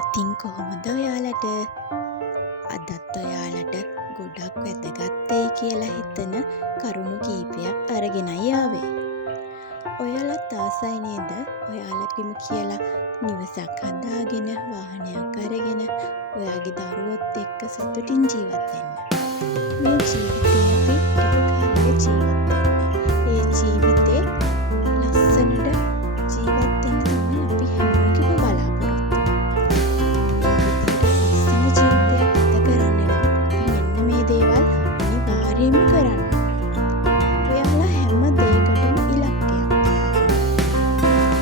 ඉතින් කොහොමද ඔයාලට අදත් ඔයාලට ගොඩක් වැදගත්තේ කියලා හිතන කරුණු කීපයක් අරගෙනයි ආවේ. ඔයාලත් ආසයි නේද ඔයාලටම කියලා නිවසක් හදාගෙන වාහනයක් අරගෙන ඔයාගේ දරුවොත් එක්ක සතුටින් ජීවත් වෙන්න. මේ ජීවිතේ අපි ටික කාලෙක ජීවත් වෙන්නේ. ඒ ජීවිතේ ලස්සනට ජීවත් වෙන්න තමයි අපි හැමෝගෙම බලාපොරොත්තු. ලස්සන ජීවිතයක් ගත කරන්න නම් අපි මෙන්න මේ දේවල් අනිවාර්යයෙන්ම කරන්න. ඔයාලා හැම දෙයකටම ඉලක්කයක් තියාගන්න.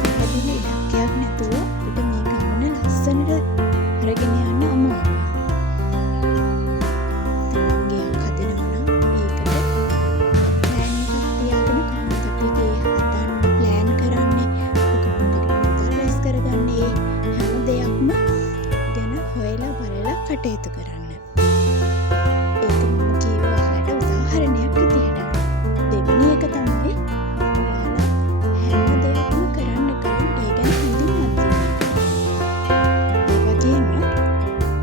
පැහැදිලි ඉලක්කයක් නැතුව අපිට මේ ගමන ලස්සනට අරගෙන යන්න අමාරුයි. තමන්ගේ හදනවා නම් ඒකට ප්ලෑන් එකක් තියාගෙන කොහොමද අපි ඒ හදන්න ප්ලෑන් කරන්නේ, කොහොමද මුදල් රැස් කරගන්නේ, හැම දෙයක්ම ගැන හොයලා බලලා කටයුතු කරන්න. ඒක මම කිව්වේ ඔයාලට උදාහරණයක් විදියට. දෙවෙනි එක තමයි ඔයාලා හැම දෙයක්ම කරන්න කලින් ඒ ගැන හොඳින් අධ්‍යයනය කරන්න. ඒ වගේම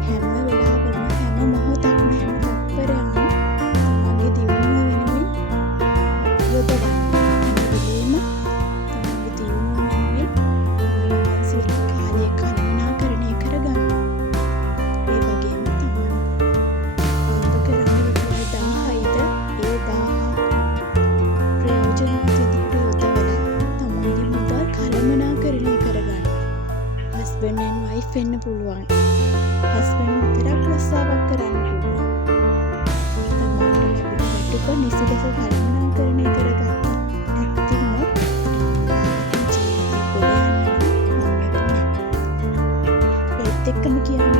හැම වෙලාවෙම හැම මොහොතක්ම හැම තත්පරයක්ම තමන්ගේ දියුණුව වෙනුවෙන් යොදවන්න. හැම වෙලේම තමන්ගේ දියුණුව වෙනුවෙන් මහන්සි වෙලා කාලය කළමනාකරණය කරගන්න. ඒ වගේම තමන් හම්බ කරන රුපියල් 1000යිද ඒ 1000 ප්‍රයෝජනවත් විදිහට යොදවලා තමන්ගේ මුදල් කළමනාකරණය කරගන්න. හස්බන්ඩ් ඇන්ඩ් වයිෆ් වෙන්න පුළුවන්. හස්බන්ඩ් විතරක් රස්සාවක් කරන්න පුළුවන්. තමන්ට ලැබෙන වැටුප නිසිලෙස කළමනාකරණය කරගත්තා. නැත්නම් ඔයාලගේ ජීවිතේ ගොඩ යන්න නම් මම නැහැ. ඒත් එක්කම කියන්න